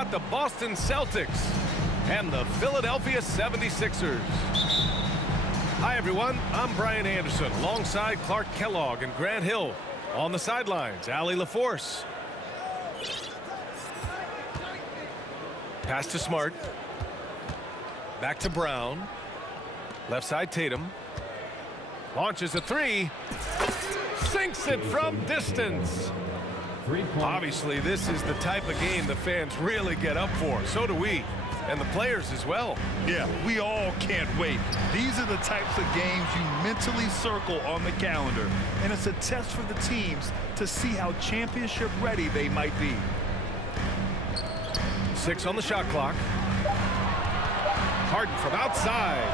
got the Boston Celtics and the Philadelphia 76ers. Hi, everyone. I'm Brian Anderson alongside Clark Kellogg and Grant Hill. On the sidelines, Allie LaForce. Pass to Smart. Back to Brown. Left side, Tatum. Launches a three. Sinks it from distance. Obviously, this is the type of game the fans really get up for. So do we. And the players as well. Yeah, we all can't wait. These are the types of games you mentally circle on the calendar. And it's a test for the teams to see how championship ready they might be. 6 on the shot clock. Harden from outside.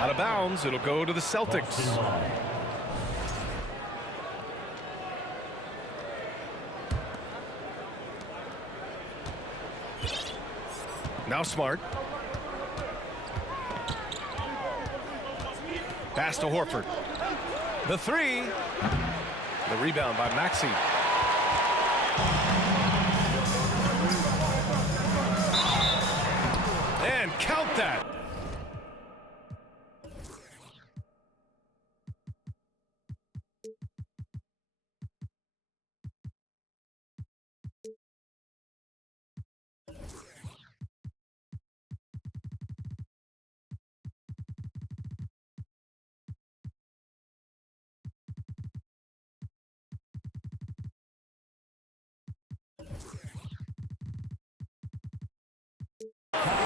Out of bounds. It'll go to the Celtics. Now Smart. Pass to Horford. The three. The rebound by Maxey. And count that.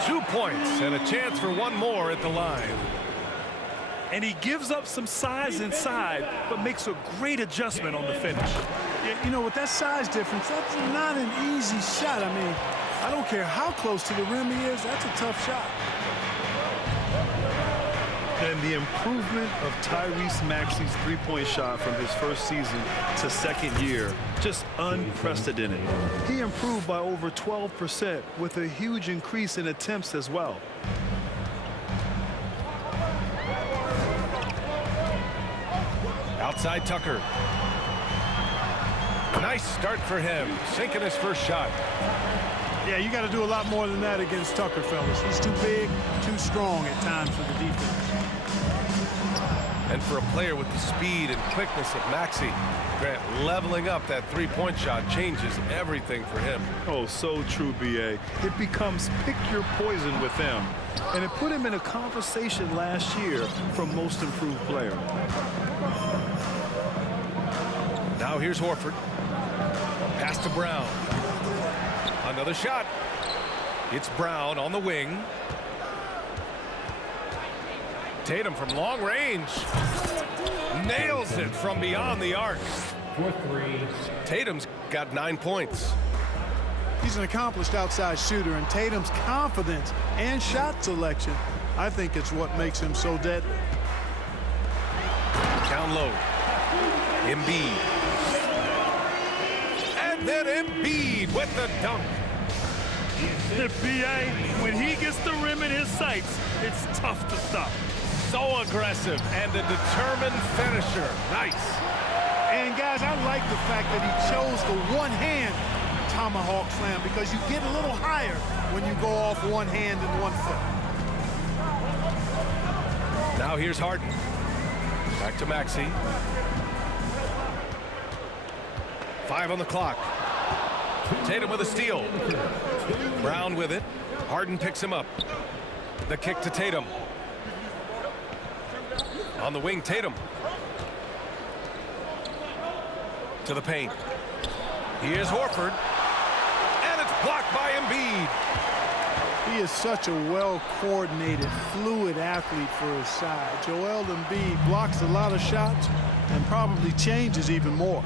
Two points and a chance for one more at the line. And he gives up some size inside, but makes a great adjustment on the finish. Yeah, you know, with that size difference, that's not an easy shot. I mean, I don't care how close to the rim he is, that's a tough shot. And the improvement of Tyrese Maxey's three-point shot from his first season to second year, just unprecedented. He improved by over 12% with a huge increase in attempts as well. Outside Tucker. Nice start for him, sinking his first shot. Yeah, you got to do a lot more than that against Tucker, fellas. He's too big, too strong at times for the defense. And for a player with the speed and quickness of Maxey, Grant, leveling up that three-point shot changes everything for him. Oh, so true, B.A. It becomes pick your poison with him. And it put him in a conversation last year for most improved player. Now here's Horford. Pass to Brown. Another shot. It's Brown on the wing. Tatum from long range. Nails it from beyond the arc. For three. Tatum's got 9 points. He's an accomplished outside shooter, and Tatum's confidence and shot selection, I think it's what makes him so deadly. Down low. Embiid. And then Embiid with the dunk. The B.A., when he gets the rim in his sights, it's tough to stop. So aggressive and a determined finisher. Nice. And, guys, I like the fact that he chose the one-hand tomahawk slam because you get a little higher when you go off one hand and 1 foot. Now here's Harden. Back to Maxey. 5 on the clock. Tatum with a steal. Brown with it. Harden picks him up. The kick to Tatum. On the wing, Tatum. To the paint. Here's Horford. And it's blocked by Embiid. He is such a well-coordinated, fluid athlete for his side. Joel Embiid blocks a lot of shots and probably changes even more.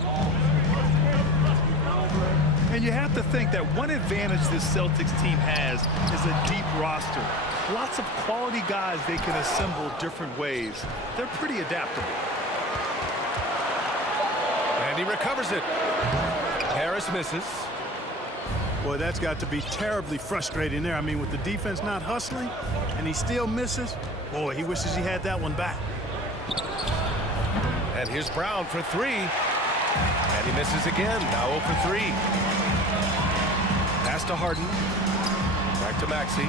And you have to think that one advantage this Celtics team has is a deep roster. Lots of quality guys they can assemble different ways. They're pretty adaptable. And he recovers it. Harris misses. Boy, that's got to be terribly frustrating there. I mean, with the defense not hustling and he still misses, boy, he wishes he had that one back. And here's Brown for 3. And he misses again. Now 0 for 3. Pass to Harden. Back to Maxey.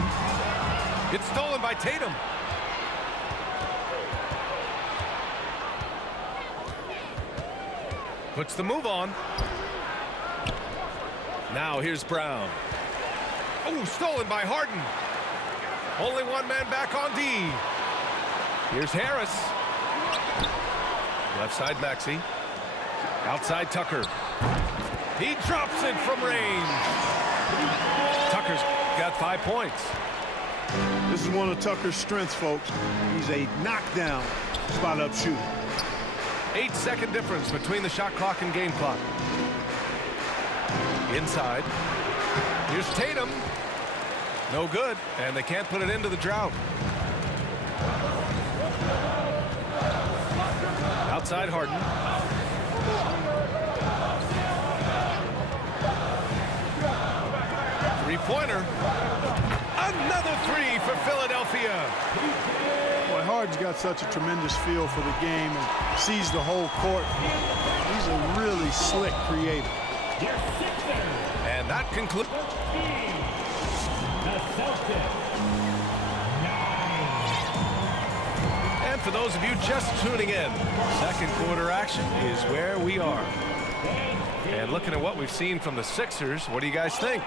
It's stolen by Tatum. Puts the move on. Now here's Brown. Oh, stolen by Harden. Only one man back on D. Here's Harris. Left side Maxey. Outside Tucker. He drops it from range. Tucker's got 5 points. This is one of Tucker's strengths, folks. He's a knockdown spot-up shooter. 8-second difference between the shot clock and game clock. Inside. Here's Tatum. No good, and they can't put it into the drought. Outside Harden. Three-pointer. Another three for Philadelphia. Boy, Harden's got such a tremendous feel for the game and sees the whole court. He's a really slick creator. And that concludes. And for those of you just tuning in, second quarter action is where we are. And looking at what we've seen from the Sixers, what do you guys think?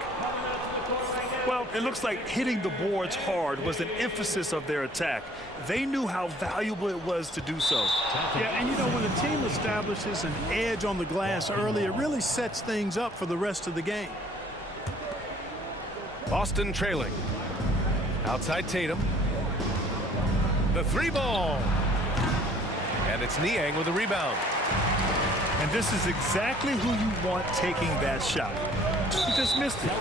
Well, it looks like hitting the boards hard was an emphasis of their attack. They knew how valuable it was to do so. Yeah, and you know, when a team establishes an edge on the glass early, it really sets things up for the rest of the game. Boston trailing. Outside Tatum. The three ball. And it's Niang with the rebound. And this is exactly who you want taking that shot. He just missed it.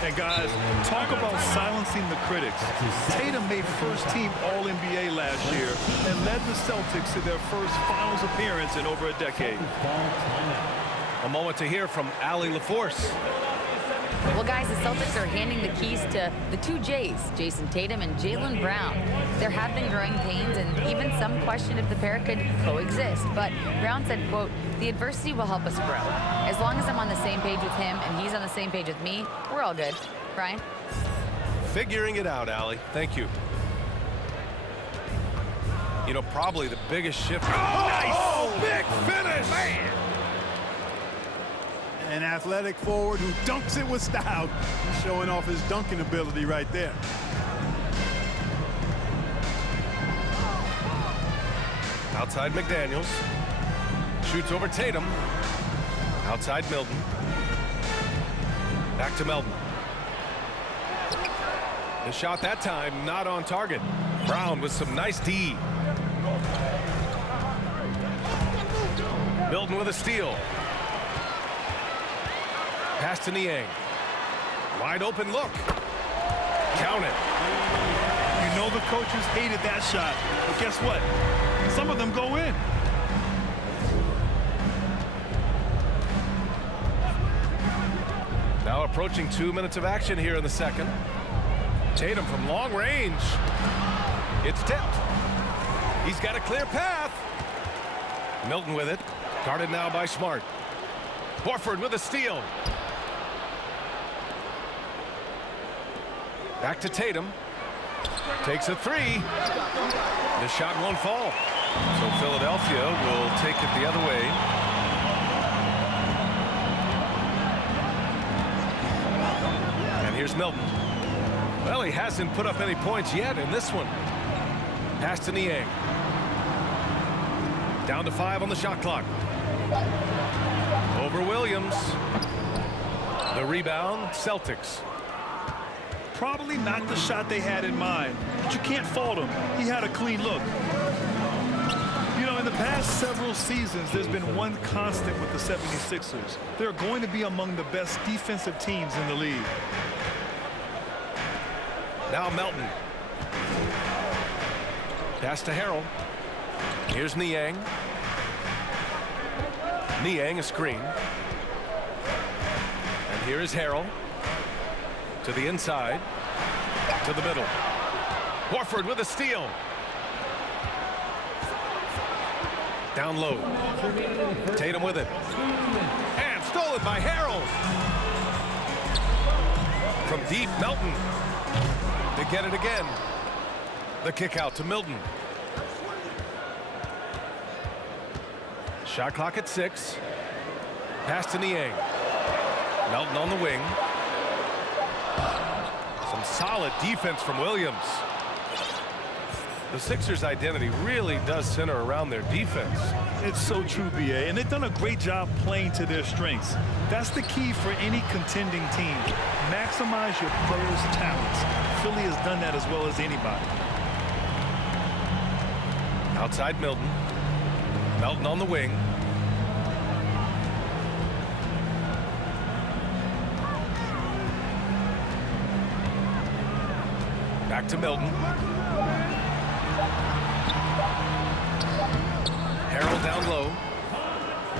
And guys, talk about silencing the critics. Tatum made first-team All-NBA last year and led the Celtics to their first finals appearance in over a decade. A moment to hear from Allie LaForce. Well, guys, the Celtics are handing the keys to the two J's, Jason Tatum and Jaylen Brown. There have been growing pains, and even some question if the pair could coexist. But Brown said, quote, "The adversity will help us grow. As long as I'm on the same page with him and he's on the same page with me, we're all good." Brian? Figuring it out, Allie. Thank you. You know, probably the biggest shift. Oh, nice! Oh, big finish! Man! An athletic forward who dunks it with style. He's showing off his dunking ability right there. Outside McDaniels. Shoots over Tatum. Outside Milton. Back to Melton. The shot that time not on target. Brown with some nice D. Milton with a steal. Pass to Niang. Wide open look. Count it. You know the coaches hated that shot, but guess what? Some of them go in. Now approaching 2 minutes of action here in the second. Tatum from long range. It's tipped. He's got a clear path. Milton with it. Guarded now by Smart. Horford with a steal. Back to Tatum. Takes a three. The shot won't fall. So Philadelphia will take it the other way. And here's Milton. Well, he hasn't put up any points yet in this one. Pass to Niang. Down to 5 on the shot clock. Over Williams. The rebound, Celtics. Probably not the shot they had in mind, but you can't fault him. He had a clean look. You know, in the past several seasons, there's been one constant with the 76ers. They're going to be among the best defensive teams in the league. Now Melton. Pass to Harrell. Here's Niang. Niang a screen. And here is Harrell. To the inside. To the middle. Horford with a steal. Down low. Tatum with it. And stolen by Harrell. From deep, Melton. They get it again. The kick out to Milton. Shot clock at 6. Pass to Niang. Melton on the wing. Some solid defense from Williams. The Sixers' identity really does center around their defense. It's so true, BA, and they've done a great job playing to their strengths. That's the key for any contending team. Maximize your players' talents. Philly has done that as well as anybody. Outside Milton. Melton on the wing. Back to Milton. Harrell down low.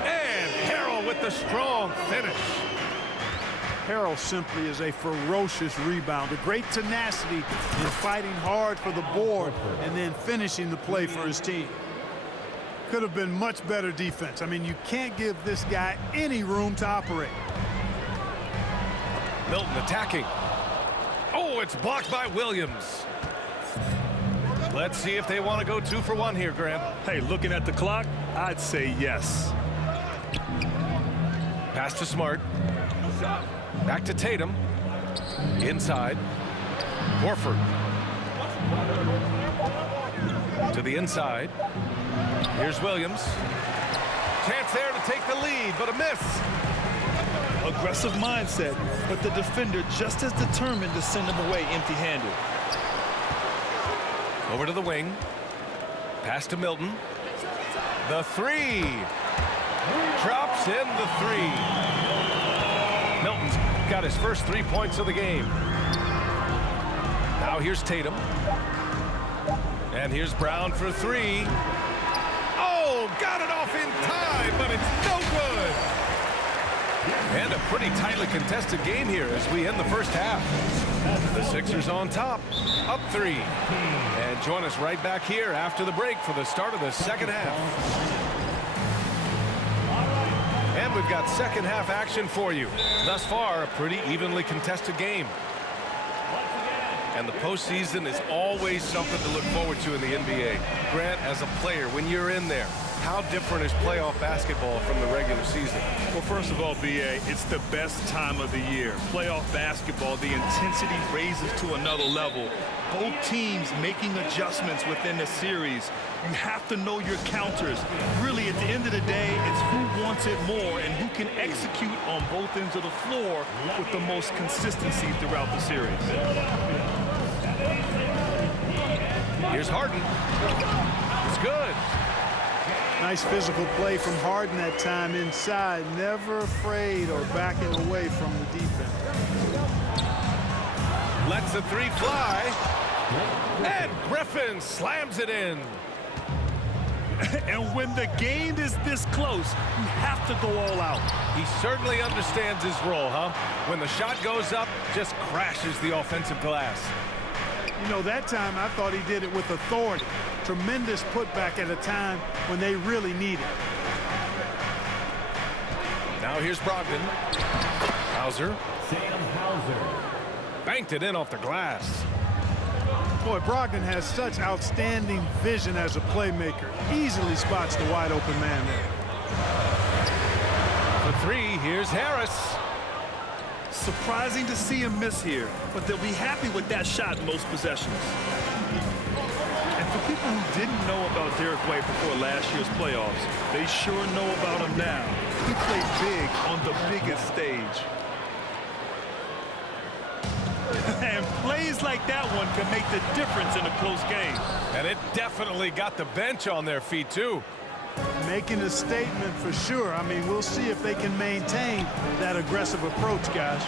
And Harrell with the strong finish. Harrell simply is a ferocious rebounder. Great tenacity in fighting hard for the board and then finishing the play for his team. Could have been much better defense. I mean, you can't give this guy any room to operate. Milton attacking. Oh, it's blocked by Williams. Let's see if they want to go 2 for 1 here, Grant. Hey, looking at the clock, I'd say yes. Pass to Smart. Back to Tatum. Inside. Horford. To the inside. Here's Williams. Chance there to take the lead, but a miss. Aggressive mindset, but the defender just as determined to send him away empty-handed. Over to the wing. Pass to Milton. The 3. Drops in the 3. Milton's got his first 3 points of the game. Now here's Tatum. And here's Brown for 3. Oh, got it off in time, but it's no good. And a pretty tightly contested game here as we end the first half. The Sixers on top, up 3. And join us right back here after the break for the start of the second half. And we've got second half action for you. Thus far, a pretty evenly contested game. And the postseason is always something to look forward to in the NBA. Grant, as a player, when you're in there, how different is playoff basketball from the regular season? Well, first of all, BA, it's the best time of the year. Playoff basketball, the intensity raises to another level. Both teams making adjustments within the series. You have to know your counters. Really, at the end of the day, it's who wants it more and who can execute on both ends of the floor with the most consistency throughout the series. Here's Harden. It's good. Nice physical play from Harden that time inside. Never afraid or backing away from the defense. Lets the 3 fly. And Griffin slams it in. And when the game is this close, you have to go all out. He certainly understands his role, huh? When the shot goes up, just crashes the offensive glass. You know, that time I thought he did it with authority. Tremendous putback at a time when they really need it. Now here's Brogdon. Hauser. Sam Hauser. Banked it in off the glass. Boy, Brogdon has such outstanding vision as a playmaker. Easily spots the wide open man there. For 3, here's Harris. Surprising to see him miss here, but they'll be happy with that shot most possessions. And for people who didn't know about Derek White before last year's playoffs, they sure know about him now. He played big on the biggest stage. And plays like that one can make the difference in a close game. And it definitely got the bench on their feet, too. Making a statement for sure. I mean, we'll see if they can maintain that aggressive approach, guys.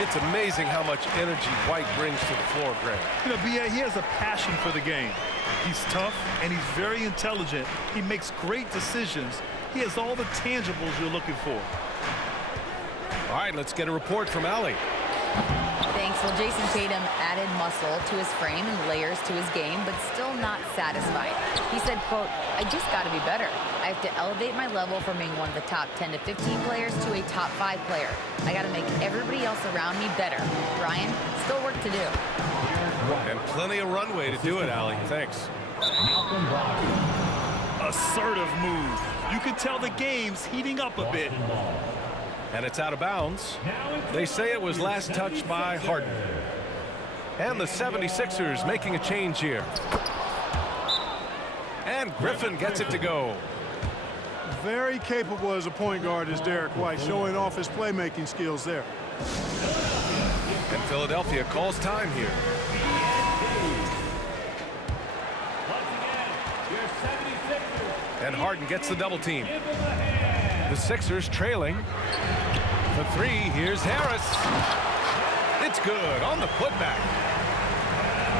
It's amazing how much energy White brings to the floor, Grant. You know, B.A., he has a passion for the game. He's tough, and he's very intelligent. He makes great decisions. He has all the tangibles you're looking for. All right, let's get a report from Allie. Thanks. Well, Jason Tatum added muscle to his frame and layers to his game, but still not satisfied. He said, quote, "I just got to be better. I have to elevate my level from being one of the top 10 to 15 players to a top 5 player. I got to make everybody else around me better." Brian, still work to do. And plenty of runway to do it, Allie. Thanks. Assertive move. You can tell the game's heating up a bit. And it's out of bounds. They say it was last touched by Harden. And the 76ers making a change here. And Griffin gets it to go. Very capable as a point guard is Derek White, showing off his playmaking skills there. And Philadelphia calls time here. And Harden gets the double team. The Sixers trailing. The three, here's Harris. It's good on the putback.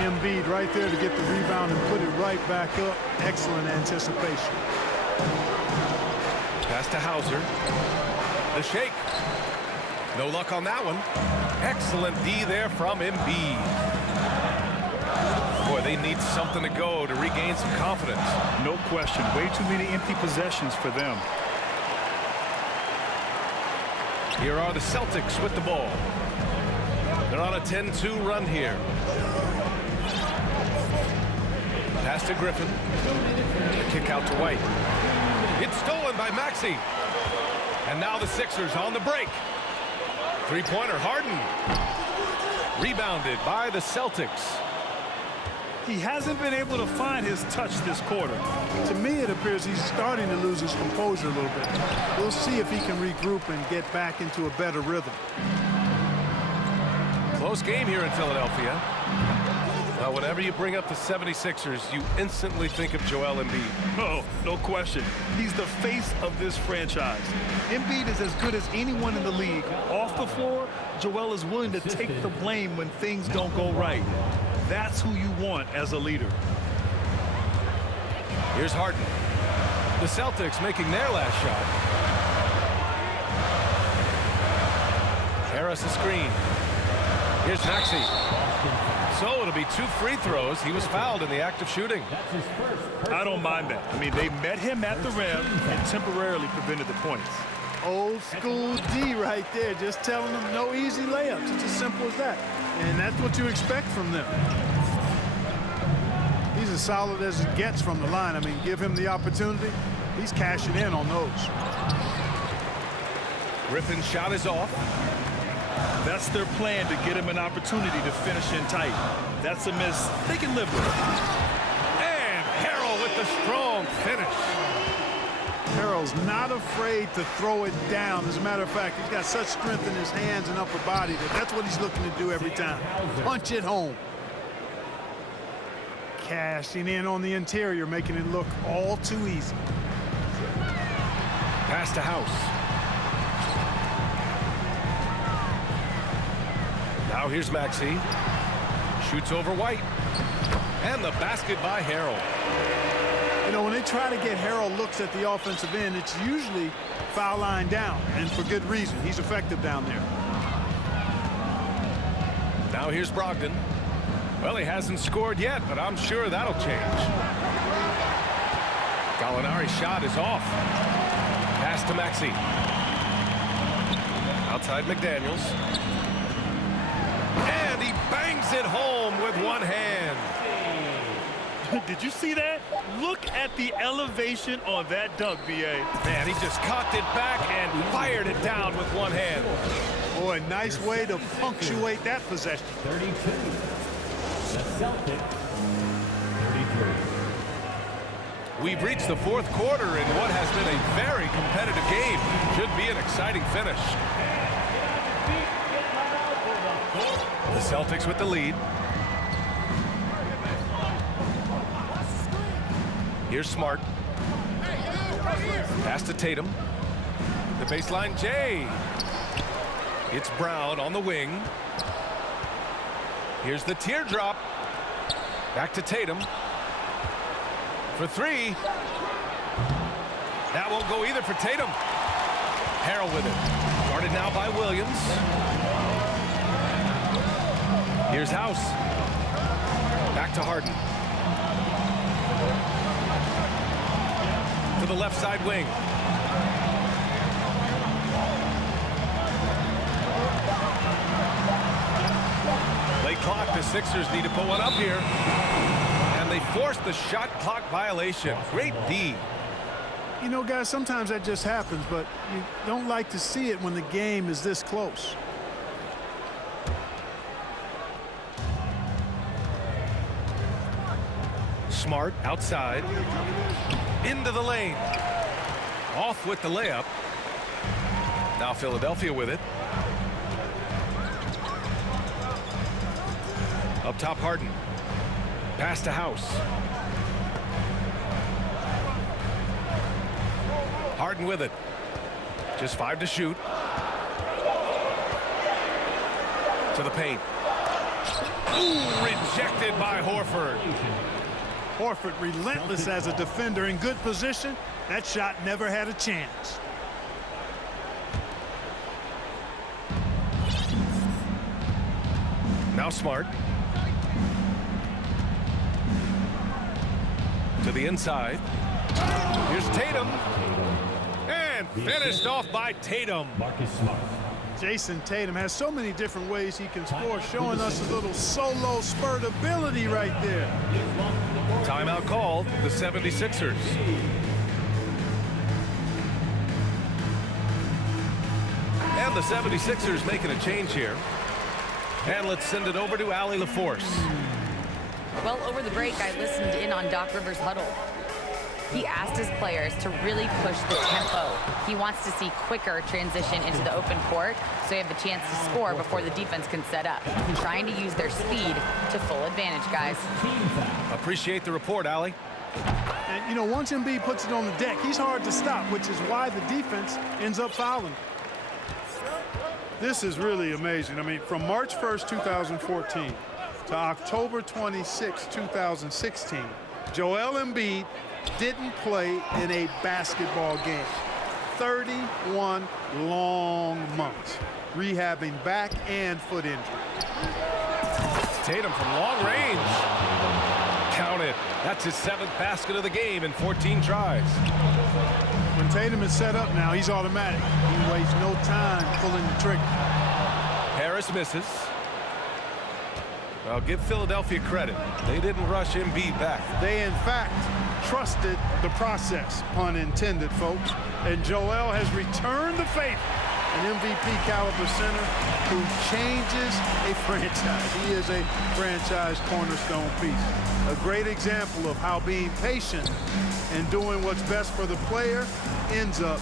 Embiid right there to get the rebound and put it right back up. Excellent anticipation. Pass to Hauser. The shake. No luck on that one. Excellent D there from Embiid. Boy, they need something to go to regain some confidence. No question. Way too many empty possessions for them. Here are the Celtics with the ball. They're on a 10-2 run here. Pass to Griffin. The kick out to White. It's stolen by Maxey. And now the Sixers on the break. Three-pointer, Harden. Rebounded by the Celtics. He hasn't been able to find his touch this quarter. To me, it appears he's starting to lose his composure a little bit. We'll see if he can regroup and get back into a better rhythm. Close game here in Philadelphia. Well, whenever you bring up the 76ers, you instantly think of Joel Embiid. Oh, no question. He's the face of this franchise. Embiid is as good as anyone in the league. Off the floor, Joel is willing to take the blame when things don't go right. That's who you want as a leader. Here's Harden. The Celtics making their last shot. Harris a screen. Here's Maxey. So it'll be 2 free throws. He was fouled in the act of shooting. I don't mind that. I mean, they met him at the rim and temporarily prevented the points. Old school D right there, just telling them no easy layups. It's as simple as that. And that's what you expect from them. He's as solid as it gets from the line. I mean, give him the opportunity. He's cashing in on those. Griffin's shot is off. That's their plan, to get him an opportunity to finish in tight. That's a miss they can live with. And Harrell with the strong finish. Harrell's not afraid to throw it down. As a matter of fact, he's got such strength in his hands and upper body that that's what he's looking to do every time. Punch it home. Cashing in on the interior, making it look all too easy. Pass to House. Now here's Maxey. Shoots over White. And the basket by Harrell. You know, when they try to get Harrell looks at the offensive end, it's usually foul line down, and for good reason. He's effective down there. Now here's Brogdon. Well, he hasn't scored yet, but I'm sure that'll change. Gallinari's shot is off. Pass to Maxey. Outside McDaniels. And he bangs it home with one hand. Did you see that? Look at the elevation on that dunk, B.A. Man, he just cocked it back and fired it down with one hand. Boy, nice way to punctuate that possession. 32. The Celtics, 33. We've reached the fourth quarter in what has been a very competitive game. Should be an exciting finish. The Celtics with the lead. Here's Smart. Pass to Tatum. The baseline, Jay. It's Brown on the wing. Here's the teardrop. Back to Tatum. For three. That won't go either for Tatum. Harrell with it. Guarded now by Williams. Here's House. Back to Harden. To the left side wing. Late clock. The Sixers need to put one up here. And they forced the shot clock violation. Great D. You know, guys, sometimes that just happens, but you don't like to see it when the game is this close. Smart outside. Into the lane. Off with the layup. Now Philadelphia with it. Up top, Harden. Pass to House. Harden with it. Just 5 to shoot. To the paint. Ooh, rejected by Horford. Horford relentless as a defender in good position. That shot never had a chance. Now Smart. To the inside. Here's Tatum. And finished off by Tatum. Marcus Smart. Jason Tatum has so many different ways he can score, showing us a little solo spurt ability right there. Timeout called, the 76ers. And the 76ers making a change here. And let's send it over to Allie LaForce. Well, over the break, I listened in on Doc Rivers' huddle. He asked his players to really push the tempo. He wants to see quicker transition into the open court so they have the chance to score before the defense can set up. Trying to use their speed to full advantage, guys. Appreciate the report, Allie. And, you know, once Embiid puts it on the deck, he's hard to stop, which is why the defense ends up fouling. This is really amazing. I mean, from March 1st, 2014 to October 26, 2016, Joel Embiid didn't play in a basketball game. 31 long months, rehabbing back and foot injury. Tatum from long range. Count it. That's his 7th basket of the game in 14 tries. When Tatum is set up now, he's automatic. He wastes no time pulling the trigger. Harris misses. Well, give Philadelphia credit. They didn't rush Embiid back. They, in fact, trusted the process, pun intended, folks. And Joel has returned the favor. An MVP caliber center who changes a franchise. He is a franchise cornerstone piece. A great example of how being patient and doing what's best for the player ends up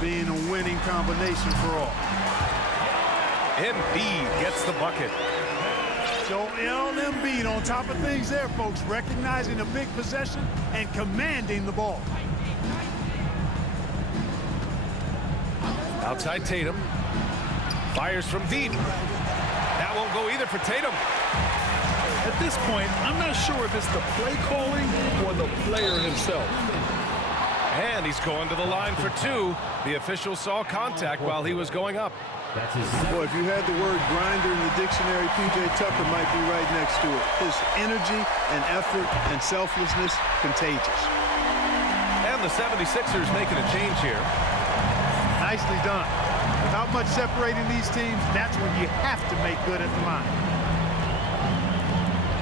being a winning combination for all. Embiid gets the bucket. Joel Embiid on top of things there, folks, recognizing a big possession and commanding the ball. Outside Tatum. Fires from deep. That won't go either for Tatum. At this point, I'm not sure if it's the play calling or the player himself. And he's going to the line for 2. The official saw contact while he was going up. That's his Boy, if you had the word grinder in the dictionary, P.J. Tucker might be right next to it. His energy and effort and selflessness, contagious. And the 76ers making a change here. Nicely done. Without much separating these teams, that's when you have to make good at the line.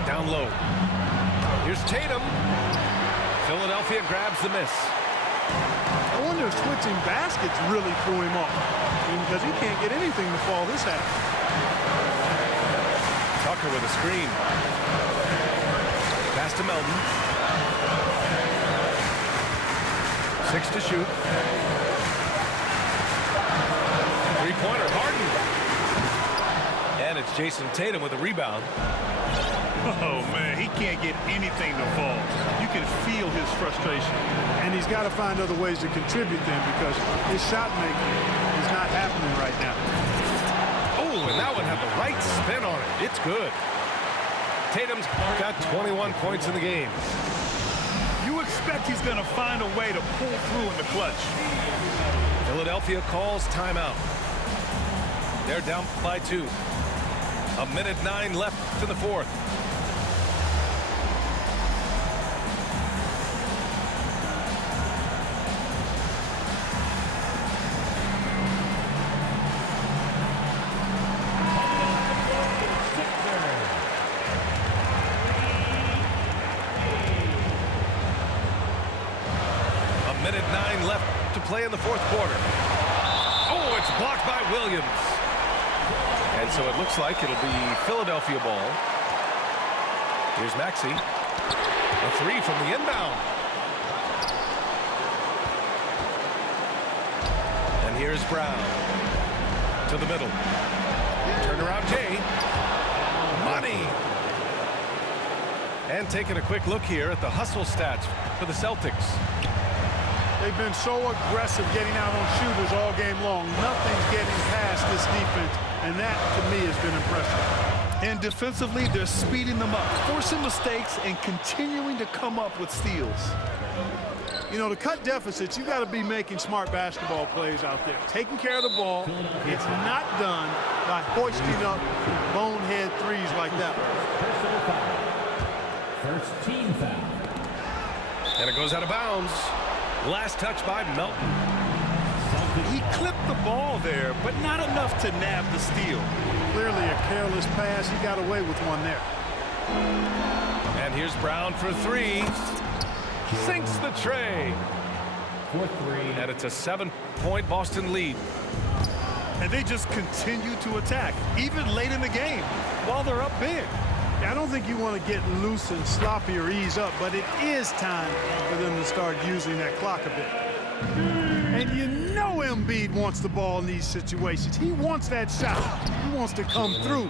Down low. Here's Tatum. Philadelphia grabs the miss. I wonder if switching baskets really threw him off. Because he can't get anything to fall this half. Tucker with a screen. Pass to Melton. 6 to shoot. Three-pointer, Harden. And it's Jason Tatum with a rebound. Oh, man, he can't get anything to fall. You can feel his frustration. And he's got to find other ways to contribute then because his shot making is not happening right now. Oh, and that one had the right spin on it. It's good. Tatum's got 21 points in the game. You expect he's going to find a way to pull through in the clutch. Philadelphia calls timeout. They're down by 2. 1:09 left in the fourth. .9 left to play in the fourth quarter. Oh, it's blocked by Williams. And so it looks like it'll be Philadelphia ball. Here's Maxey. A three from the inbound. And here's Brown. To the middle. Turnaround Jay. Money. And taking a quick look here at the hustle stats for the Celtics. They've been so aggressive getting out on shooters all game long. Nothing's getting past this defense, and that, to me, has been impressive. And defensively, they're speeding them up, forcing mistakes, and continuing to come up with steals. You know, to cut deficits, you got to be making smart basketball plays out there. Taking care of the ball. It's not done by hoisting up bonehead threes like that. First team foul. And it goes out of bounds. Last touch by Melton. He clipped the ball there, but not enough to nab the steal. Clearly a careless pass. He got away with one there. And here's Brown for three. Sinks the tray. For three. And it's a 7-point Boston lead. And they just continue to attack, even late in the game, while they're up big. I don't think you want to get loose and sloppy or ease up, but it is time for them to start using that clock a bit. And you know Embiid wants the ball in these situations. He wants that shot. He wants to come through.